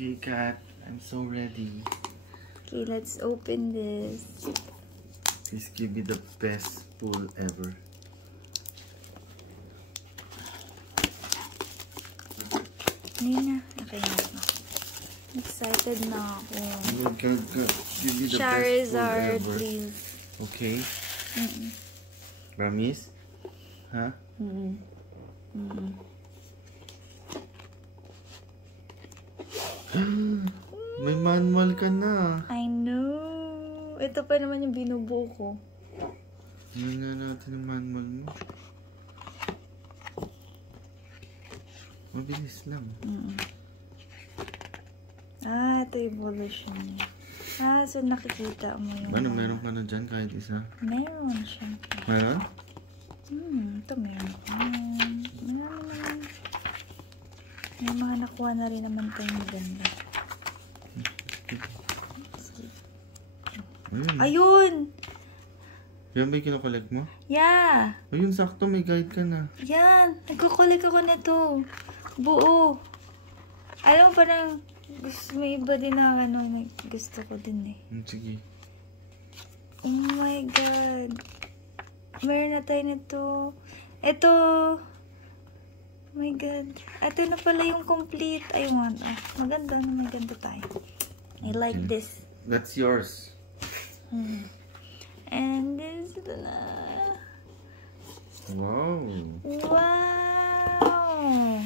Okay, Kat. I'm so ready. Okay, let's open this. Please give me the best pull ever. Nina, okay na. Excited na ako. Oh God, give me the Charizard, best pull ever. please. Okay? Promise? Huh? May manual ka na. I know. Ito pa naman yung binubuo ko. Tingnan nga natin yung manual mo. Mabilis lang. Ah, ito evolution niya. Ah, so nakikita mo yung... Ano, meron ka na dyan kahit isa? Meron siya. Meron? Ito meron. May mga nakuha na rin naman tayo maganda. Ayun! Yan ba yung kinokollect mo? Yeah! Ayun, sakto. May guide ka na. Yan! Nagkukulik ako nito. Buo. Alam mo, parang may iba din na ano, gusto ko din eh. Sige. Oh my God. Meron na tayo nito. Ito. Oh my God. Ito na pala yung complete. Ay, maganda. Maganda tayo. I like this. That's yours. And this na. Wow. Wow.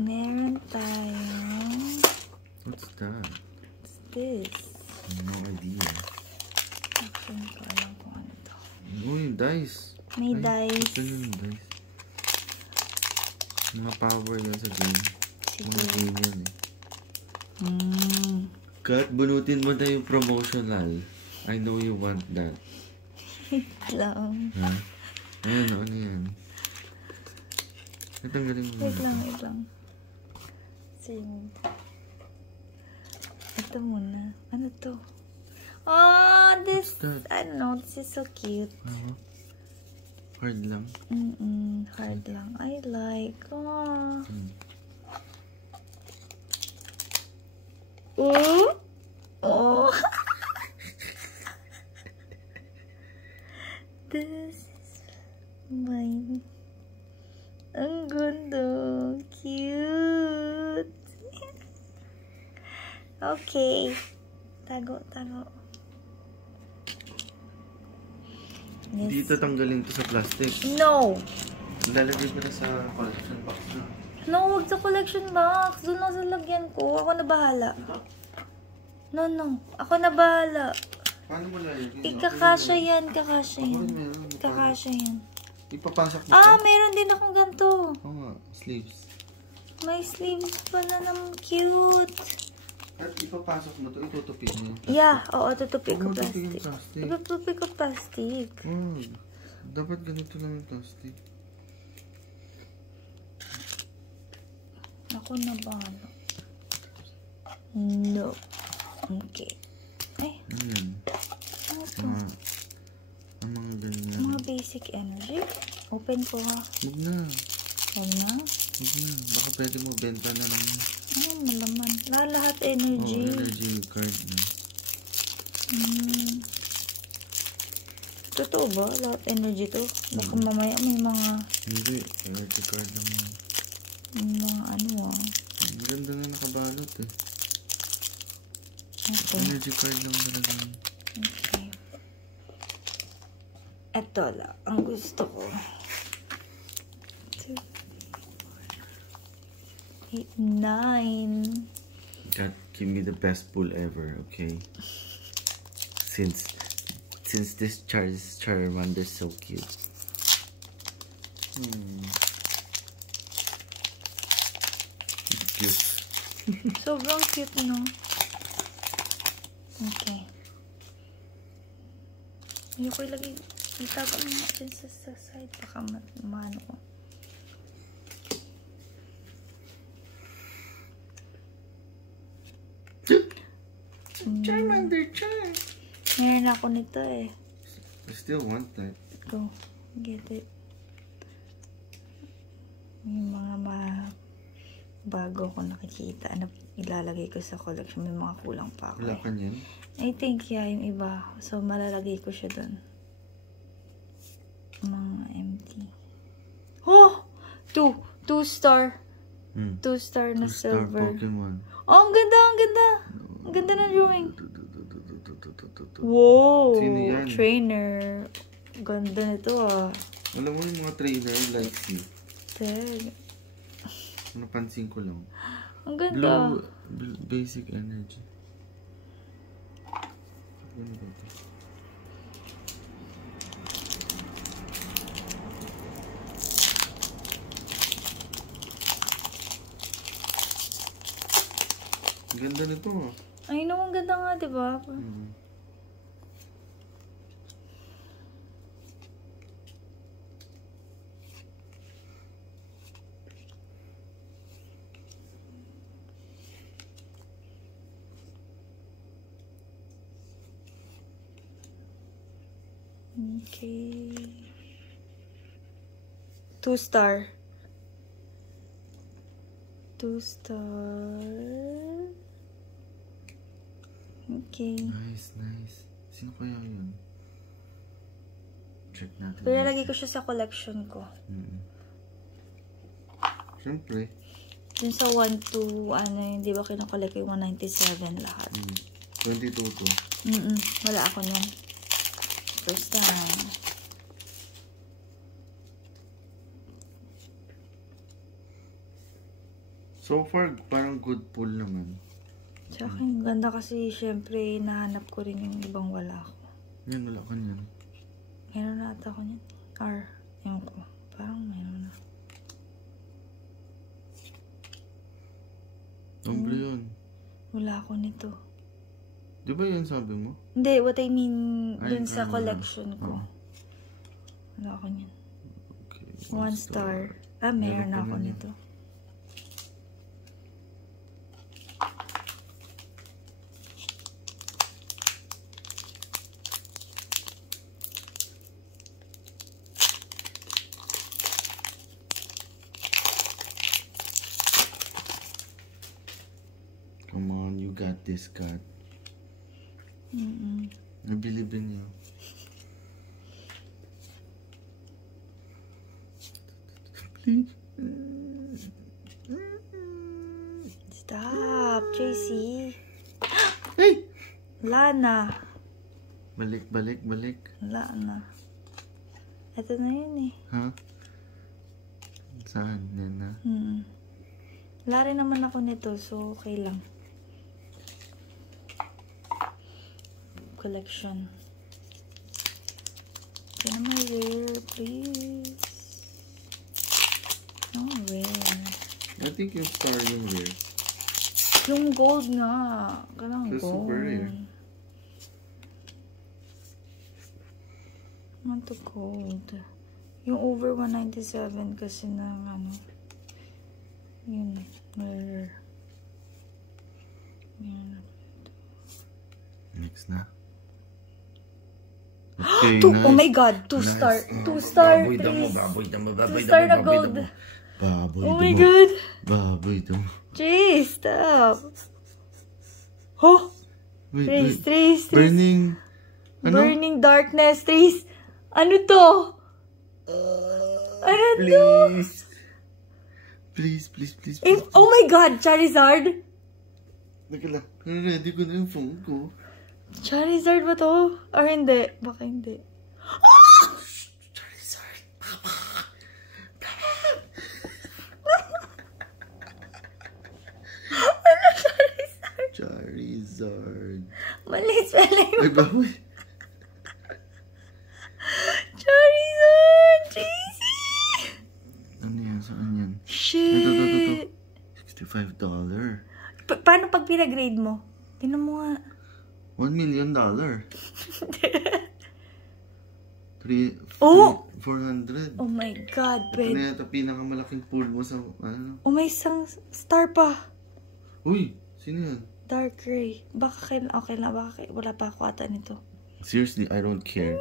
Meron tayo. What's that? What's this? No idea. Actually, ko alam kung ano to. Oh, yung dice. May dice. Ito yung dice. Mga power yan sa game. Mga game yan eh. Kat, bunutin mo na yung promotional. I know you want that. Lang. Ha? Ayan, ano yan? Natanggalin mo. Wait lang. Ito muna. Ano to? Oh, this, I don't know, this is so cute. Hard lang. Hard lang. I like. Oh. Oh. This is mine. Ang ganda. Cute. Okay. Tago. Yes. Dito tanggalin to sa plastic. No. Lalagay ko na sa collection box na. No, huwag sa collection box. Doon lang sa lagyan ko. Ako na bahala. No. Ako na bahala. Paano mo lalagyan? Kakasya yan. Kakasya yan. Ipapasok mo Meron din akong ganito. Oo nga, sleeves. May sleeves pala naman. Cute. At ipapasok mo to, itutupin mo. Yeah, oo, tutupi ko Huwag mo plastic. tutupin plastic. Tutupi ko plastic. Dapat ganito lang yung plastic. Ako na bahala. No. Okay. Ay. Ayan. Ano to? Ang mga ganyan. Mga basic energy. Open ko ha. Huwag na. Huwag na. Baka pwede mo benta na lang. Malaman. Lahat energy. Energy card na. Totoo ba? Lahat energy to? Baka mamaya may mga... Hindi. Energy card lang yan. Mga ano Ang ganda na nakabalot eh. Okay. Energy card lang talaga. Okay. Ito lang. Ang gusto ko. 2, 4, 8, 9. God, give me the best pull ever, okay? Since this Charmander is so cute. Cute. Sobrang cute, no? Okay. Ayoko ilagay. Itago mo natin sa side. Baka maano ko. Charmander, Char! Meron ako nito eh. I still want that. Go. Get it. Yung mga bago ko nakikita na ilalagay ko sa collection. May mga kulang pa ako. Wala ka niyan? I think, yeah, yung iba. So, malalagay ko siya dun. Mga empty. Oh! 2 star. 2 star na silver. Pokemon. Oh, ang ganda, ang ganda. Ang ganda ng drawing. Wow! Sino yan? Trainer. Ganda nito ah. Alam mo yung mga trainer like you. Tag. Napansin ko lang. Ang ganda. Basic energy. Ano ba ito? Ang ganda nito ah. Ay, no, ang ganda nga, diba? Okay. 2 star. 2 star. Okay. Nice, nice. Sino kaya yun? Check natin. So, ilalagay ko siya sa collection ko. Siyempre. Dun sa 1 to, ano yun, di ba kinakolek ko yung 197 lahat? 22 to. Wala ako nun. First time. So far, parang good pull naman. Sa akin, ganda kasi, syempre, nahanap ko rin yung ibang wala ako. Yan, wala ka niyan. Meron na ata ako niyan. R. Ewan ko. Parang meron na. Nombre yun. Wala ako nito. Di ba yan sabi mo? Hindi, what I mean, dun Ay, sa collection ko. Wala ako niyan. Okay. 1 star. Ah, meron na ako nito. Come on, you got this, God. I believe in you. Please. Stop, JC. Hey! Wala na. Balik, balik, balik. Wala na. Ito na yun eh. Ha? Saan? Yan na? Wala rin naman ako nito, so okay lang. Collection. Can I rare, please? No rare. I think yung star yung rare. Yung gold nga. Kanang That's gold. super rare. I want the gold. Yung over 197 kasi na ano. Yun. Rare. Yun. Next na. Okay, Two, nice. oh my god, 2 Nice. star. 2 star, Baboy damo, please. baboy damo, 2 baboy star damo, na baboy gold. damo. Baboy Oh my damo. god. Baboy damo. Jeez, stop. Oh, Wait, Trace. Burning. Ano? Burning darkness, Trace. Ano to? Ano to? Please. Please, please, please, please. Oh my god, Charizard. Teka lang. Ready ko na yung phone ko. Charizard ba to? Or hindi? Baka hindi. Charizard. Ano Charizard? Charizard. Mali spelling mo. Ay, baboy. Charizard! JC! Ano yan? Saan yan? Shit! Ito. $65. Paano pag pinagrade mo? Tinan mo nga. $1 million. Oh! 400. Oh my god, Ito pwede. na yata pinakamalaking pool mo sa ano. Oh, may isang star pa. Uy, sino yan? Dark gray. Baka kailan, okay lang, baka wala pa ako ata nito. Seriously, I don't care.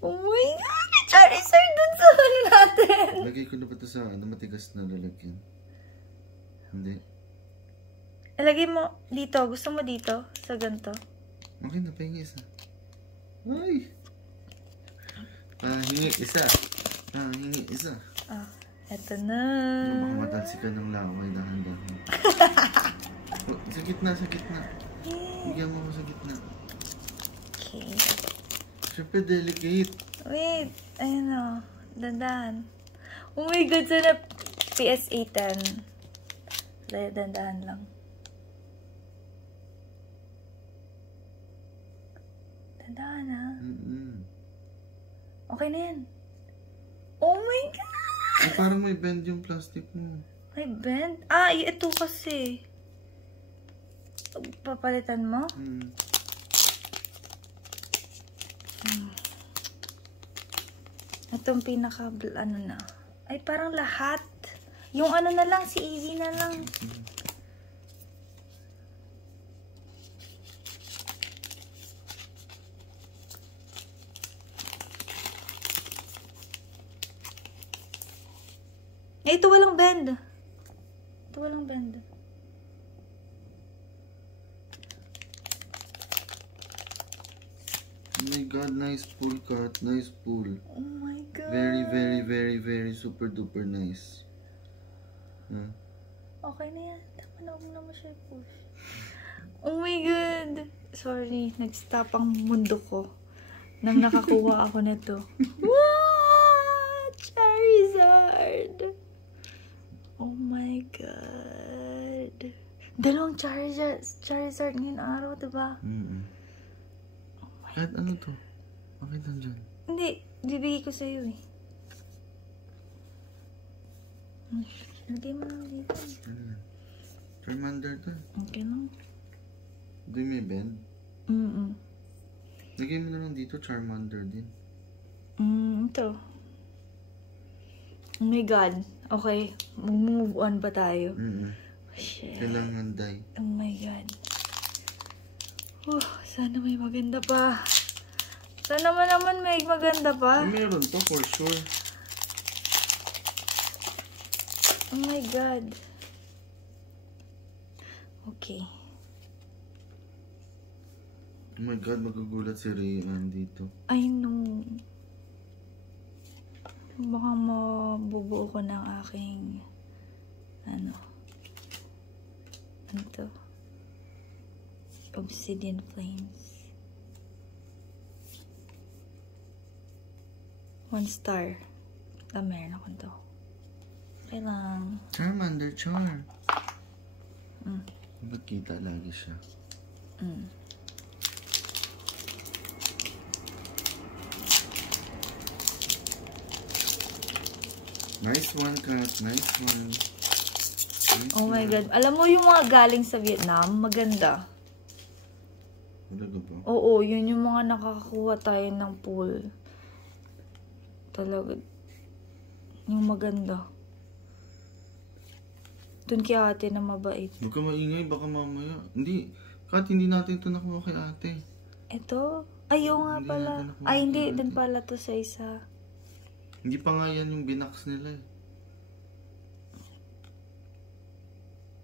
Oh my god! Charizard dun sa lahat natin. Lagay ko na ba ito sa matigas na lalagyan? Hindi. Ilagay mo dito. Gusto mo dito? Sa ganito? Okay na, pahingi isa. Ay! Pahingi isa. Pahingi isa. Ah, eto na. Baka matalsi ka ng laway, dahan-dahan. Oh, sa gitna, sa gitna. Bigyan mo ako sa gitna. Okay. Siyempre, delicate. Wait. Ayun o. Dandahan. Oh my God, sana PSA 10. Dandahan lang. Dandahan ha. Okay na yan. Oh my God! Ay, parang may bend yung plastic mo. May bend? Ah, ito kasi. Papalitan mo? Itong pinaka, ano na. Ay, parang lahat. Yung ano na lang, si Evie na lang. Eh, ito walang bend. Ito walang bend. Oh my God, nice pull cut. Nice pull. Oh my God. Very, very, very, very super duper nice. Okay na yan. Tama na, huwag mo naman siya push. Oh my God. Sorry, nag-stop ang mundo ko nang nakakuha ako nito. What? Charizard. Oh my God. Dalawang Charizard ngayong araw, diba? Kahit ano to? Bakit nandyan? Hindi, bibigay ko sa'yo eh. Lagay mo lang dito. Ano yan? Charmander to. Okay lang. Hindi may bend. Lagay mo na lang dito, Charmander din. Ito. Oh my God. Okay, mag-move on ba tayo? Shit. Kailangan die. Oh my God. Sana may maganda pa. Sana naman may maganda pa. Meron to for sure. Oh my God. Okay. Oh my God, magugulat si Rian dito. I know. Baka mabubuo ko ng aking ano to? Obsidian Flames. 1 star. Meron ako to. Okay lang. Charmander, Char. Magkita lagi siya. Nice one, Kat. Nice one. Oh my God. Alam mo yung mga galing sa Vietnam, maganda. Talaga ba? Oo, yun yung mga nakakakuha tayo ng pool. Talaga. Yung maganda. Dun kay ate na mabait. Huwag ka maingay, baka mamaya. Hindi, Kat, hindi natin ito nakuha kay ate. Ito? Ayaw nga Hindi pala. natin nakuha Ay, hindi. kay ate. Din pala to sa isa. Hindi pa nga yan yung binax nila eh.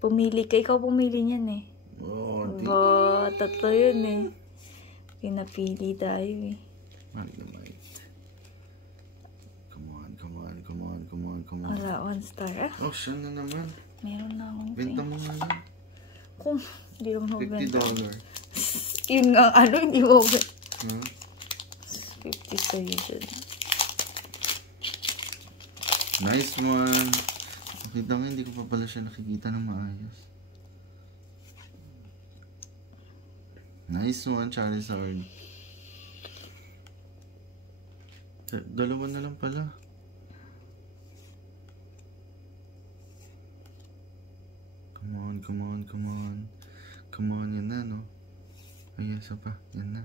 Pumili ka. Ikaw pumili niyan eh. Oo, Tatlo yun eh. Pinapili tayo eh. Magdamite. Come on, come on, come on, come on, come on. Wala, 1 star. Oh, siya na naman. Meron na akong Benta mo nga yan. Kung hindi naman ako benta. $50. Yun nga, hindi mo benta. Huh? 50 sa'yo dyan. Nice one. Nakita nga, hindi ko pa pala siya nakikita ng maayos. Nice one, Charizard. Dalawa na lang pala. Come on, come on, come on. Come on, yan na, no? Ay, isa pa. Yan na.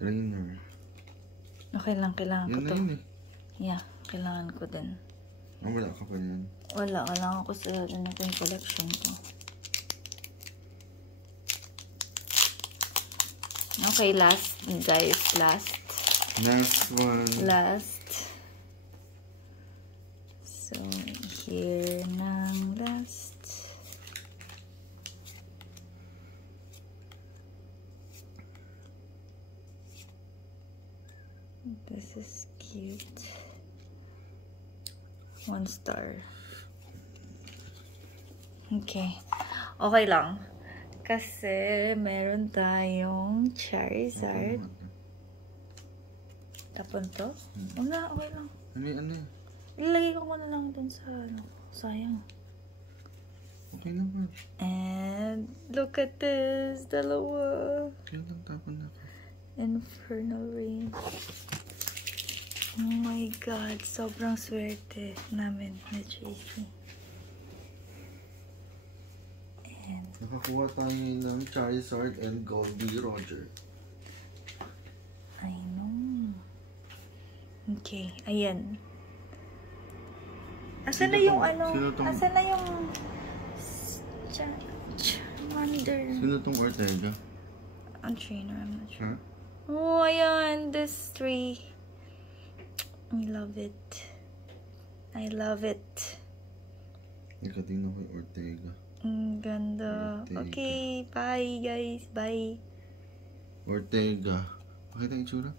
Trainer. Okay lang, kailangan ko Yan na to. yun eh. Yeah, kailangan ko din. Wala ka pa yan. Wala, kailangan ko sa ano ko yung collection ko. Okay, last guys, last. Last one. Last. So, here ng last. This is cute. 1 star. Okay. Okay lang. Kasi meron tayong Charizard. Tapon to? Wala, okay lang. Ano? Ilalagay ko na lang dun sa ano. Sayang. Okay naman. And look at this. Dalawa. Kaya lang tapon na ako. Infernal Rain. Oh my God. Sobrang swerte namin na JC. And Nakakuha tayo ng Charizard and Goldie Roger. I know. Okay. Ayan. Asan Sino na yung tong- ano? sino tong- Asan na yung Charmander? Sino tong Ortega? Ang trainer, I'm not sure. Huh? Oh, ayan. This 3. I love it. I love it. Ikatingnan ko yung Ortega. Ang ganda. Ortega. Okay. Bye, guys. Bye. Ortega. Pakita yung itsura.